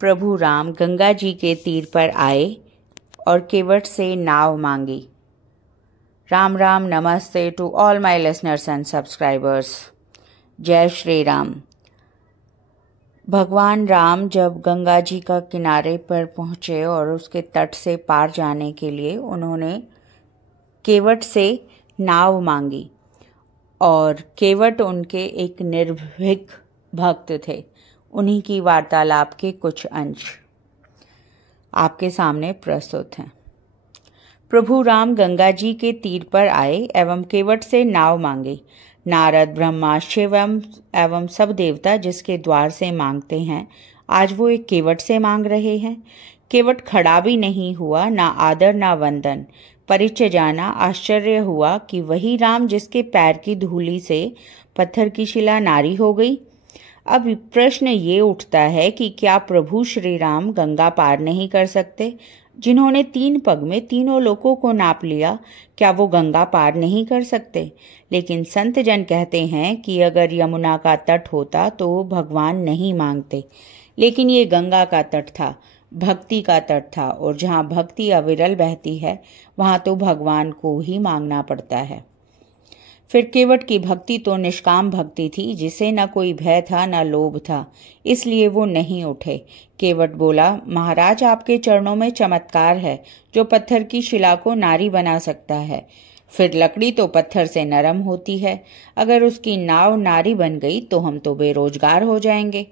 प्रभु राम गंगा जी के तीर पर आए और केवट से नाव मांगी। राम राम, नमस्ते to all my listeners and subscribers. जय श्री राम। भगवान राम जब गंगा जी का किनारे पर पहुँचे और उसके तट से पार जाने के लिए उन्होंने केवट से नाव मांगी और केवट उनके एक निर्भीक भक्त थे। उन्हीं की वार्तालाप के कुछ अंश आपके सामने प्रस्तुत हैं। प्रभु राम गंगा जी के तीर पर आए एवं केवट से नाव मांगी। नारद, ब्रह्मा, शिव एवं सब देवता जिसके द्वार से मांगते हैं, आज वो एक केवट से मांग रहे हैं। केवट खड़ा भी नहीं हुआ, ना आदर ना वंदन। परिचय जाना आश्चर्य हुआ कि वही राम जिसके पैर की धूलि से पत्थर की शिला नारी हो गई। अब प्रश्न ये उठता है कि क्या प्रभु श्री राम गंगा पार नहीं कर सकते? जिन्होंने 3 पग में तीनों लोकों को नाप लिया, क्या वो गंगा पार नहीं कर सकते? लेकिन संत जन कहते हैं कि अगर यमुना का तट होता तो भगवान नहीं मांगते, लेकिन ये गंगा का तट था, भक्ति का तट था, और जहाँ भक्ति अविरल बहती है वहाँ तो भगवान को ही मांगना पड़ता है। फिर केवट की भक्ति तो निष्काम भक्ति थी, जिसे न कोई भय था न लोभ था, इसलिए वो नहीं उठे। केवट बोला, महाराज आपके चरणों में चमत्कार है जो पत्थर की शिला को नारी बना सकता है। फिर लकड़ी तो पत्थर से नरम होती है, अगर उसकी नाव नारी बन गई तो हम तो बेरोजगार हो जाएंगे।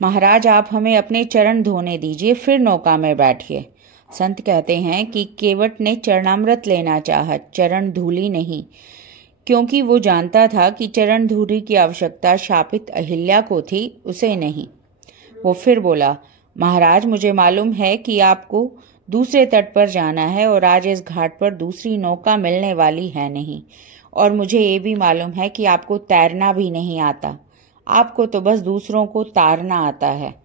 महाराज आप हमें अपने चरण धोने दीजिए, फिर नौका में बैठिए। संत कहते हैं कि केवट ने चरणामृत लेना चाहा, चरण धूलि नहीं, क्योंकि वो जानता था कि चरण धूलि की आवश्यकता शापित अहिल्या को थी, उसे नहीं। वो फिर बोला, महाराज मुझे मालूम है कि आपको दूसरे तट पर जाना है और आज इस घाट पर दूसरी नौका मिलने वाली है नहीं, और मुझे ये भी मालूम है कि आपको तैरना भी नहीं आता, आपको तो बस दूसरों को तारना आता है।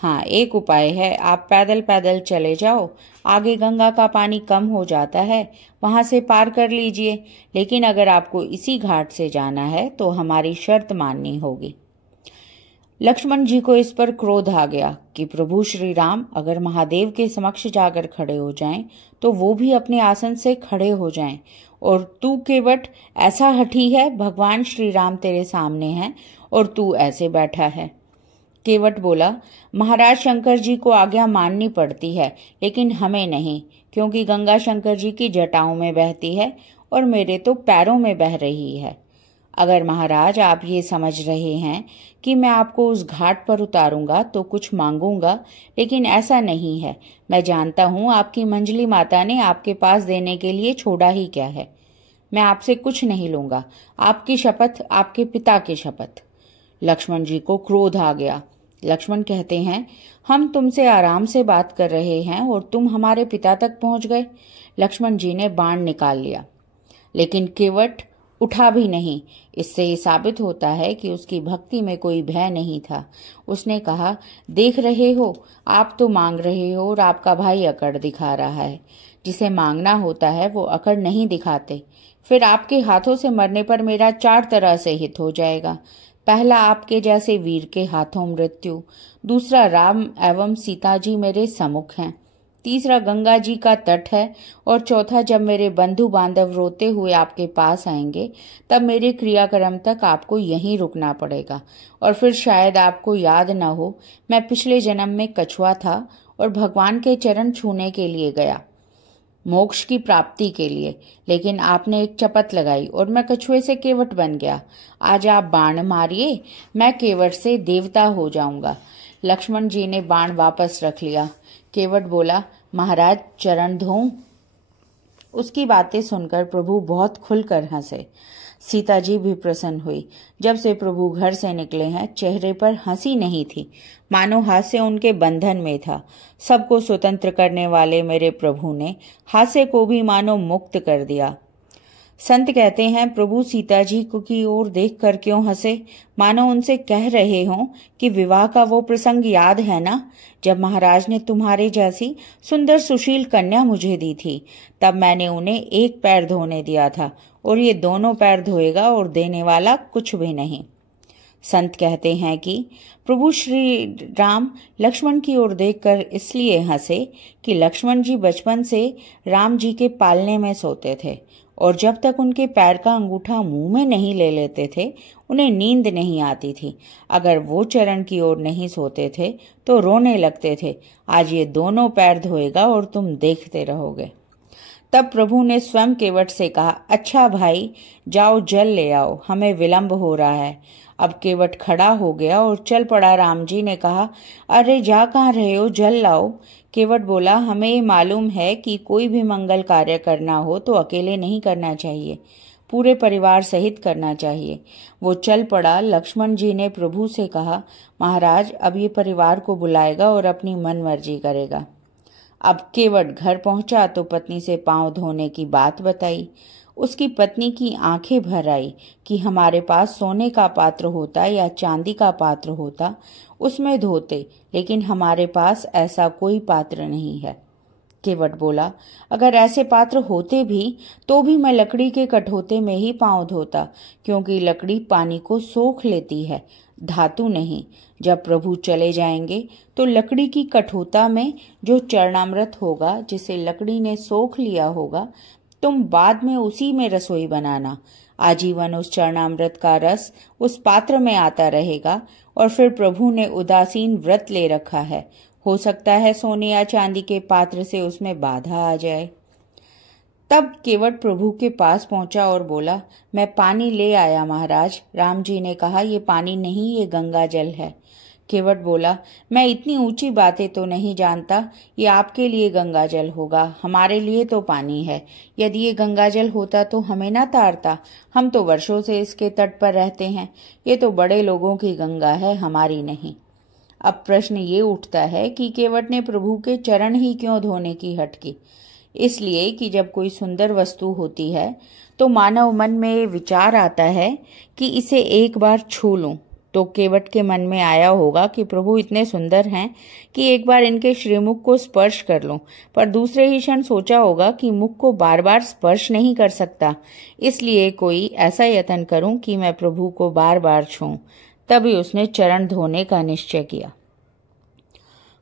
हाँ, एक उपाय है, आप पैदल पैदल चले जाओ, आगे गंगा का पानी कम हो जाता है, वहां से पार कर लीजिए। लेकिन अगर आपको इसी घाट से जाना है तो हमारी शर्त माननी होगी। लक्ष्मण जी को इस पर क्रोध आ गया कि प्रभु श्री राम अगर महादेव के समक्ष जाकर खड़े हो जाएं तो वो भी अपने आसन से खड़े हो जाएं, और तू केवट ऐसा हठी है, भगवान श्री राम तेरे सामने हैं और तू ऐसे बैठा है। केवट बोला, महाराज शंकर जी को आज्ञा माननी पड़ती है, लेकिन हमें नहीं, क्योंकि गंगा शंकर जी की जटाओं में बहती है और मेरे तो पैरों में बह रही है। अगर महाराज आप ये समझ रहे हैं कि मैं आपको उस घाट पर उतारूंगा तो कुछ मांगूंगा, लेकिन ऐसा नहीं है। मैं जानता हूँ आपकी मंजली माता ने आपके पास देने के लिए छोड़ा ही क्या है। मैं आपसे कुछ नहीं लूंगा, आपकी शपथ, आपके पिता की शपथ। लक्ष्मण जी को क्रोध आ गया। लक्ष्मण कहते हैं, हम तुमसे आराम से बात कर रहे हैं और तुम हमारे पिता तक पहुंच गए। लक्ष्मण जी ने बाण निकाल लिया, लेकिन केवट उठा भी नहीं। इससे ये साबित होता है कि उसकी भक्ति में कोई भय नहीं था। उसने कहा, देख रहे हो, आप तो मांग रहे हो और आपका भाई अकड़ दिखा रहा है। जिसे मांगना होता है वो अकड़ नहीं दिखाते। फिर आपके हाथों से मरने पर मेरा 4 तरह से हित हो जाएगा। पहला, आपके जैसे वीर के हाथों मृत्यु। दूसरा, राम एवं सीता जी मेरे सम्मुख हैं। तीसरा, गंगा जी का तट है। और चौथा, जब मेरे बंधु बांधव रोते हुए आपके पास आएंगे तब मेरे क्रियाक्रम तक आपको यहीं रुकना पड़ेगा। और फिर शायद आपको याद न हो, मैं पिछले जन्म में कछुआ था और भगवान के चरण छूने के लिए गया, मोक्ष की प्राप्ति के लिए, लेकिन आपने एक चपत लगाई और मैं कछुए से केवट बन गया। आज आप बाण मारिए, मैं केवट से देवता हो जाऊंगा। लक्ष्मण जी ने बाण वापस रख लिया। केवट बोला, महाराज चरण धोऊं? उसकी बातें सुनकर प्रभु बहुत खुलकर हंसे। सीता जी भी प्रसन्न हुई। जब से प्रभु घर से निकले हैं चेहरे पर हंसी नहीं थी, मानो हास्य उनके बंधन में था। सबको स्वतंत्र करने वाले मेरे प्रभु ने हास्य को भी मानो मुक्त कर दिया। संत कहते हैं, प्रभु सीता जी की ओर देखकर क्यों हंसे, मानो उनसे कह रहे हों कि विवाह का वो प्रसंग याद है ना, जब महाराज ने तुम्हारे जैसी सुंदर सुशील कन्या मुझे दी थी। तब मैंने उन्हें एक पैर धोने दिया था और ये दोनों पैर धोएगा और देने वाला कुछ भी नहीं। संत कहते हैं कि प्रभु श्री राम लक्ष्मण की ओर देखकर इसलिए हंसे कि लक्ष्मण जी बचपन से राम जी के पालने में सोते थे और जब तक उनके पैर का अंगूठा मुंह में नहीं ले लेते थे उन्हें नींद नहीं आती थी। अगर वो चरण की ओर नहीं सोते थे तो रोने लगते थे, आज ये दोनों पैर धोएगा और तुम देखते रहोगे। तब प्रभु ने स्वयं केवट से कहा, अच्छा भाई जाओ जल ले आओ, हमें विलंब हो रहा है। अब केवट खड़ा हो गया और चल पड़ा। राम जी ने कहा, अरे जा कहाँ रहे हो, जल लाओ। केवट बोला, हमें ये मालूम है कि कोई भी मंगल कार्य करना हो तो अकेले नहीं करना चाहिए, पूरे परिवार सहित करना चाहिए। वो चल पड़ा। लक्ष्मण जी ने प्रभु से कहा, महाराज अब ये परिवार को बुलाएगा और अपनी मन मर्जी करेगा। अब केवट घर पहुंचा तो पत्नी से पांव धोने की बात बताई। उसकी पत्नी की आंखें भर आई कि हमारे पास सोने का पात्र होता या चांदी का पात्र होता उसमें धोते, लेकिन हमारे पास ऐसा कोई पात्र नहीं है। केवट बोला, अगर ऐसे पात्र होते भी तो भी मैं लकड़ी के कठोते में ही पांव धोता, क्योंकि लकड़ी पानी को सोख लेती है, धातु नहीं। जब प्रभु चले जाएंगे तो लकड़ी की कठोता में जो चरणामृत होगा, जिसे लकड़ी ने सोख लिया होगा, तुम बाद में उसी में रसोई बनाना। आजीवन उस चरणामृत का रस उस पात्र में आता रहेगा। और फिर प्रभु ने उदासीन व्रत ले रखा है, हो सकता है सोने या चांदी के पात्र से उसमें बाधा आ जाए। तब केवट प्रभु के पास पहुंचा और बोला, मैं पानी ले आया महाराज। राम जी ने कहा, ये पानी नहीं, ये गंगा जल है। केवट बोला, मैं इतनी ऊंची बातें तो नहीं जानता, ये आपके लिए गंगा जल होगा, हमारे लिए तो पानी है। यदि ये गंगा जल होता तो हमें ना तारता, हम तो वर्षों से इसके तट पर रहते हैं। ये तो बड़े लोगों की गंगा है, हमारी नहीं। अब प्रश्न ये उठता है कि केवट ने प्रभु के चरण ही क्यों धोने की हट की। इसलिए कि जब कोई सुंदर वस्तु होती है तो मानव मन में ये विचार आता है कि इसे एक बार छू लूं। तो केवट के मन में आया होगा कि प्रभु इतने सुंदर हैं कि एक बार इनके श्रीमुख को स्पर्श कर लूं, पर दूसरे ही क्षण सोचा होगा कि मुख को बार बार स्पर्श नहीं कर सकता, इसलिए कोई ऐसा यत्न करूं कि मैं प्रभु को बार बार छूं। तभी उसने चरण धोने का निश्चय किया।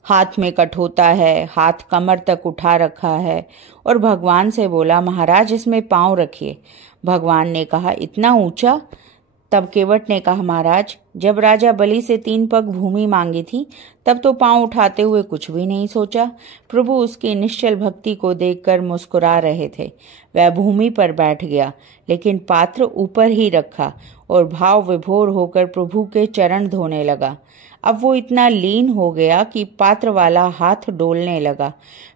हाथ में कठोता है, हाथ कमर तक उठा रखा है और भगवान से बोला, महाराज इसमें पांव रखिए। भगवान ने कहा, इतना ऊंचा? तब केवट ने कहा, महाराज जब राजा बलि से 3 पग भूमि मांगी थी तब तो पांव उठाते हुए कुछ भी नहीं सोचा। प्रभु उसकी निश्चल भक्ति को देखकर मुस्कुरा रहे थे। वह भूमि पर बैठ गया, लेकिन पात्र ऊपर ही रखा और भाव विभोर होकर प्रभु के चरण धोने लगा। अब वो इतना लीन हो गया कि पात्र वाला हाथ डोलने लगा।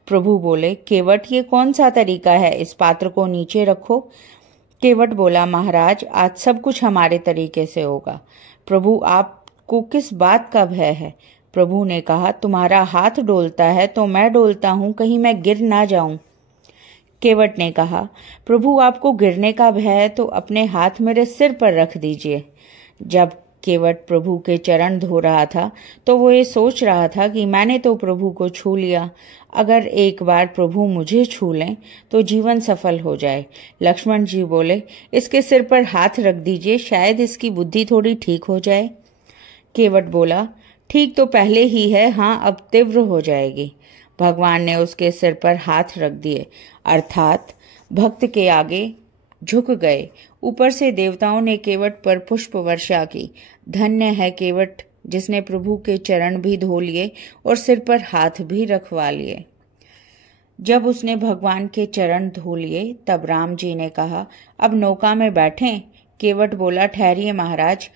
प्रभु बोले, केवट ये कौन सा तरीका है, इस पात्र को नीचे रखो। केवट बोला, महाराज आज सब कुछ हमारे तरीके से होगा। प्रभु आपको किस बात का भय है? प्रभु ने कहा, तुम्हारा हाथ डोलता है तो मैं डोलता हूं, कहीं मैं गिर ना जाऊं। केवट ने कहा, प्रभु आपको गिरने का भय है तो अपने हाथ मेरे सिर पर रख दीजिए। जब केवट प्रभु के चरण धो रहा था तो वो ये सोच रहा था कि मैंने तो प्रभु को छू लिया, अगर एक बार प्रभु मुझे छू लें तो जीवन सफल हो जाए। लक्ष्मण जी बोले, इसके सिर पर हाथ रख दीजिए, शायद इसकी बुद्धि थोड़ी ठीक हो जाए। केवट बोला, ठीक तो पहले ही है, हाँ अब तीव्र हो जाएगी। भगवान ने उसके सिर पर हाथ रख दिए, अर्थात भक्त के आगे झुक गए। ऊपर से देवताओं ने केवट पर पुष्प वर्षा की। धन्य है केवट जिसने प्रभु के चरण भी धो लिए और सिर पर हाथ भी रखवा लिए। जब उसने भगवान के चरण धो लिए तब राम जी ने कहा, अब नौका में बैठें। केवट बोला, ठहरिए महाराज।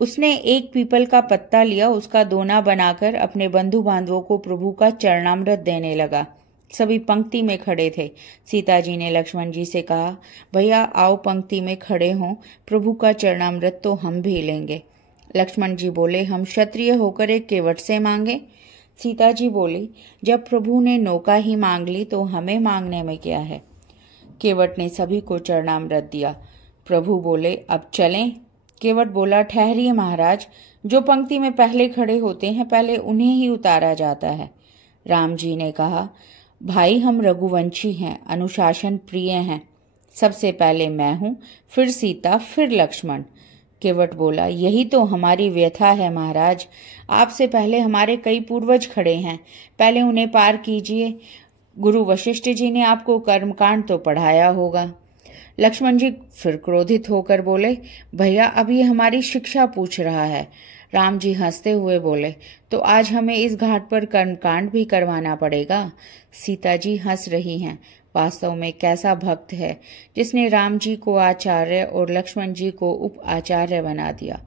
उसने एक पीपल का पत्ता लिया, उसका दोना बनाकर अपने बंधु बांधवों को प्रभु का चरणामृत देने लगा। सभी पंक्ति में खड़े थे। सीता जी ने लक्ष्मण जी से कहा, भैया आओ पंक्ति में खड़े हों, प्रभु का चरणामृत तो हम भी लेंगे। लक्ष्मण जी बोले, हम क्षत्रिय होकर एक केवट से मांगे? सीता जी बोली, जब प्रभु ने नौका ही मांग ली तो हमें मांगने में क्या है। केवट ने सभी को चरणामृत दिया। प्रभु बोले, अब चलें। केवट बोला, ठहरिए महाराज, जो पंक्ति में पहले खड़े होते हैं पहले उन्हें ही उतारा जाता है। राम जी ने कहा, भाई हम रघुवंशी हैं, अनुशासन प्रिय हैं। सबसे पहले मैं हूं, फिर सीता, फिर लक्ष्मण। केवट बोला, यही तो हमारी व्यथा है महाराज। आपसे पहले हमारे कई पूर्वज खड़े हैं, पहले उन्हें पार कीजिए। गुरु वशिष्ठ जी ने आपको कर्मकांड तो पढ़ाया होगा। लक्ष्मण जी फिर क्रोधित होकर बोले, भैया अब ये हमारी शिक्षा पूछ रहा है। राम जी हंसते हुए बोले, तो आज हमें इस घाट पर कर्मकांड भी करवाना पड़ेगा। सीता जी हंस रही हैं। वास्तव में कैसा भक्त है जिसने राम जी को आचार्य और लक्ष्मण जी को उप आचार्य बना दिया।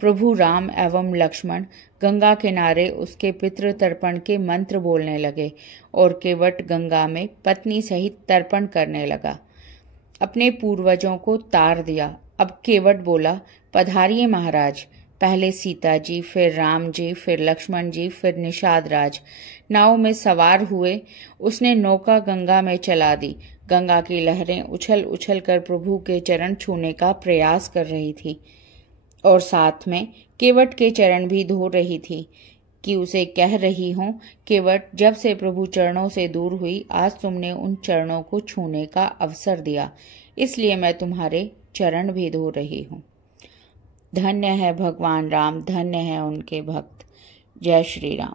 प्रभु राम एवं लक्ष्मण गंगा किनारे उसके पितृ तर्पण के मंत्र बोलने लगे और केवट गंगा में पत्नी सहित तर्पण करने लगा। अपने पूर्वजों को तार दिया। अब केवट बोला, पधारिए महाराज। पहले सीता जी, फिर राम जी, फिर लक्ष्मण जी, फिर निषाद राज नाव में सवार हुए। उसने नौका गंगा में चला दी। गंगा की लहरें उछल उछल कर प्रभु के चरण छूने का प्रयास कर रही थी और साथ में केवट के चरण भी धो रही थी कि उसे कह रही हूं, केवट, जब से प्रभु चरणों से दूर हुई, आज तुमने उन चरणों को छूने का अवसर दिया, इसलिए मैं तुम्हारे चरण भी धो रही हूं। धन्य है भगवान राम, धन्य है उनके भक्त। जय श्री राम।